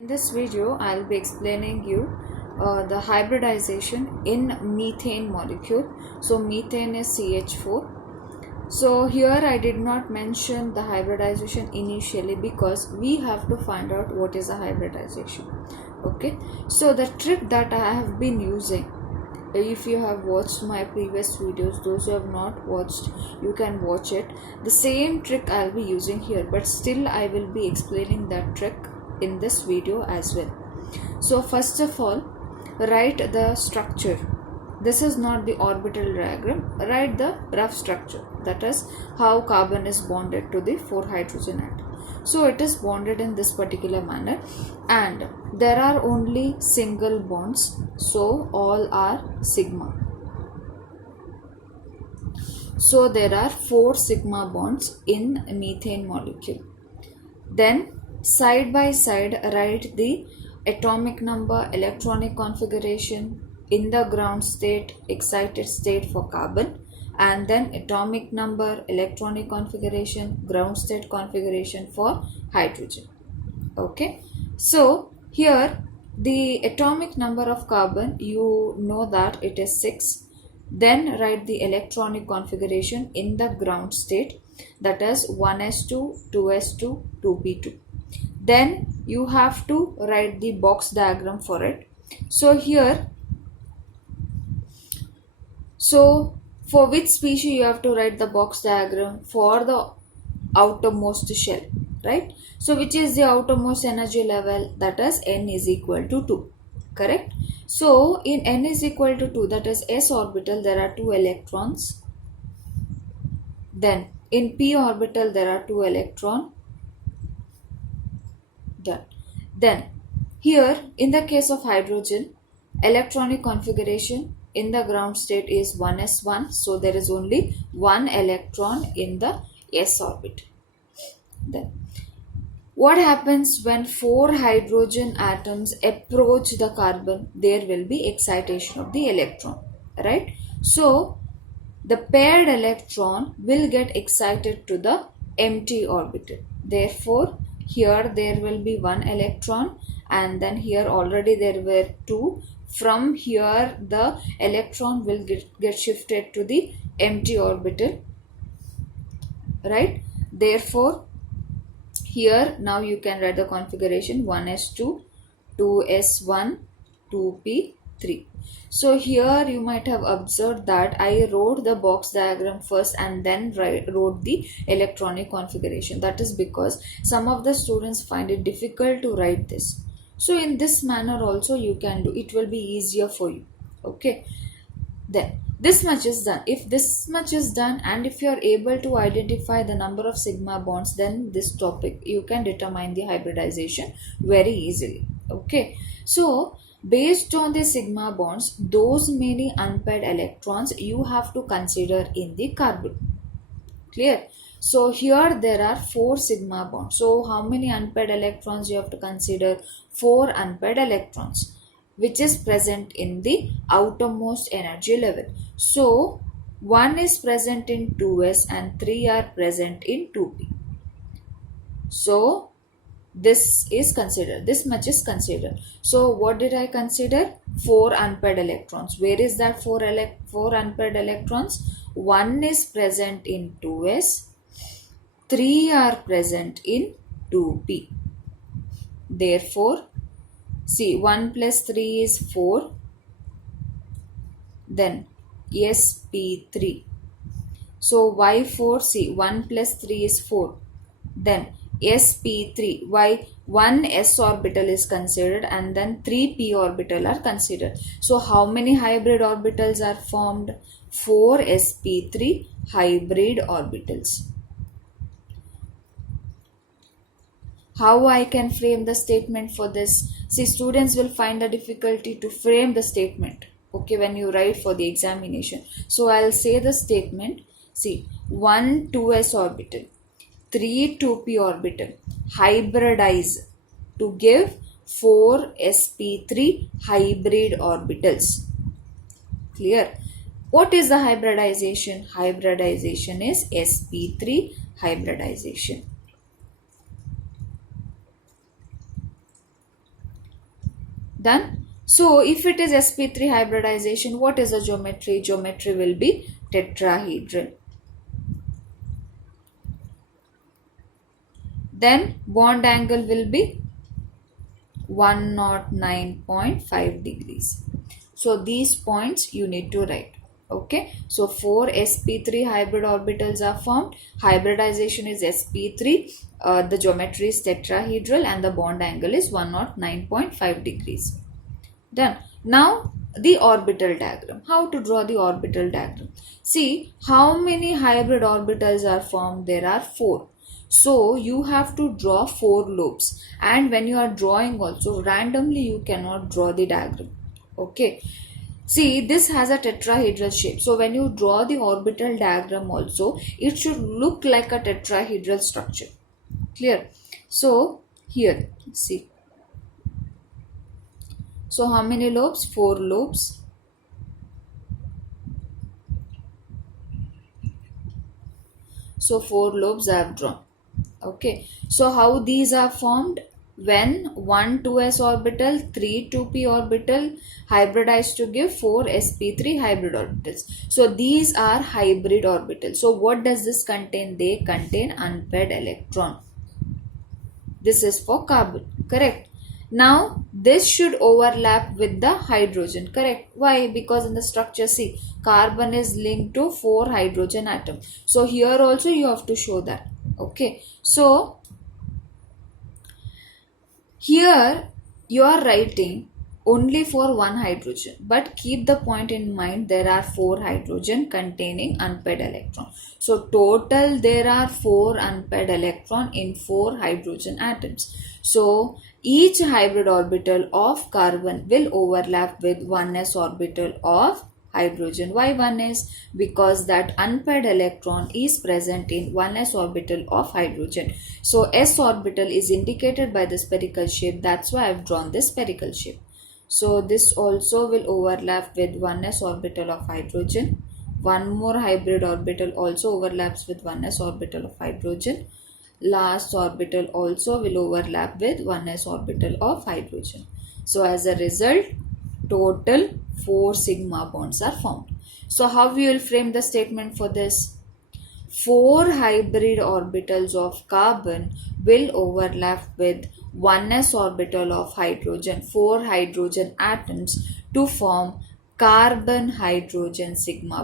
In this video, I'll be explaining you the hybridization in methane molecule. So methane is CH4. So here I did not mention the hybridization initially because we have to find out what is a hybridization. Okay. So the trick that I have been using, if you have watched my previous videos, those who have not watched, you can watch it. The same trick I'll be using here, but still I will be explaining that trick in this video as well. So first of all, write the structure. This is not the orbital diagram. Write the rough structure, that is how carbon is bonded to the 4 hydrogen atom. So it is bonded in this particular manner, and there are only single bonds, so all are sigma. So there are 4 sigma bonds in methane molecule. Then side by side write the atomic number, electronic configuration in the ground state, excited state for carbon, and then atomic number, electronic configuration, ground state configuration for hydrogen. Okay, so here the atomic number of carbon, you know that it is 6. Then write the electronic configuration in the ground state, that is 1s2, 2s2, 2p2. Then you have to write the box diagram for it. So here, so for which species you have to write the box diagram? For the outermost shell, right? So which is the outermost energy level? That is n is equal to 2, correct? So in n is equal to 2, that is s orbital, there are 2 electrons. Then in p orbital there are 2 electrons. Done. Then here in the case of hydrogen, electronic configuration in the ground state is 1s1, so there is only 1 electron in the s orbit. Then what happens when 4 hydrogen atoms approach the carbon? There will be excitation of the electron, right? So the paired electron will get excited to the empty orbital. Therefore here there will be 1 electron, and then here already there were 2. From here the electron will get shifted to the empty orbital, right? Therefore here now you can write the configuration 1s2, 2s1, 2p3. So here you might have observed that I wrote the box diagram first and then wrote the electronic configuration. That is because some of the students find it difficult to write this. So in this manner also you can do, it will be easier for you. Okay, then this much is done. If this much is done and if you are able to identify the number of sigma bonds, then this topic you can determine the hybridization very easily. Okay, so based on the sigma bonds, those many unpaired electrons you have to consider in the carbon. Clear? So here there are 4 sigma bonds. So how many unpaired electrons you have to consider? 4 unpaired electrons, which is present in the outermost energy level. So 1 is present in 2s and 3 are present in 2p. So this is considered, this much is considered. So what did I consider? 4 unpaired electrons. Where is that 4 unpaired electrons? 1 is present in 2s, 3 are present in 2p. Therefore see, 1 plus 3 is 4. Then sp3. So why 4? See, 1 plus 3 is 4. Then sp3. Why? 1 s orbital is considered and then 3 p orbital are considered. So how many hybrid orbitals are formed? 4 sp3 hybrid orbitals. How I can frame the statement for this? See, students will find the difficulty to frame the statement, okay, when you write for the examination. So I'll say the statement. See, 1 2s orbital, 3 2p orbital, hybridize to give 4 sp3 hybrid orbitals. Clear? What is the hybridization? Hybridization is sp3 hybridization. Done. So if it is sp3 hybridization, what is the geometry? Geometry will be tetrahedral. Then bond angle will be 109.5 degrees. So these points you need to write. Okay, so 4 sp3 hybrid orbitals are formed. Hybridization is sp3, the geometry is tetrahedral, and the bond angle is 109.5 degrees. Done. Now the orbital diagram. How to draw the orbital diagram? See how many hybrid orbitals are formed. There are 4. So you have to draw 4 lobes, and when you are drawing also randomly you cannot draw the diagram. Okay. See, this has a tetrahedral shape. So when you draw the orbital diagram also, it should look like a tetrahedral structure. Clear? So here, see. So how many lobes? 4 lobes. So 4 lobes I have drawn. Okay. So how these are formed? When 1 2s orbital, 3 2p orbital hybridized to give 4 sp3 hybrid orbitals. So these are hybrid orbitals. So what does this contain? They contain unpaired electron. This is for carbon. Correct. Now this should overlap with the hydrogen. Correct. Why? Because in the structure, see, carbon is linked to 4 hydrogen atoms. So here also you have to show that. Okay. So here you are writing only for 1 hydrogen, but keep the point in mind, there are 4 hydrogen containing unpaired electron. So total there are 4 unpaired electron in 4 hydrogen atoms. So each hybrid orbital of carbon will overlap with 1s orbital of hydrogen. Why 1s? Because that unpaired electron is present in 1s orbital of hydrogen. So s orbital is indicated by the spherical shape. That's why I've drawn this spherical shape. So this also will overlap with 1s orbital of hydrogen. One more hybrid orbital also overlaps with 1s orbital of hydrogen. Last orbital also will overlap with 1s orbital of hydrogen. So as a result, total 4 sigma bonds are formed. So how we will frame the statement for this? 4 hybrid orbitals of carbon will overlap with 1s orbital of hydrogen, 4 hydrogen atoms, to form carbon hydrogen sigma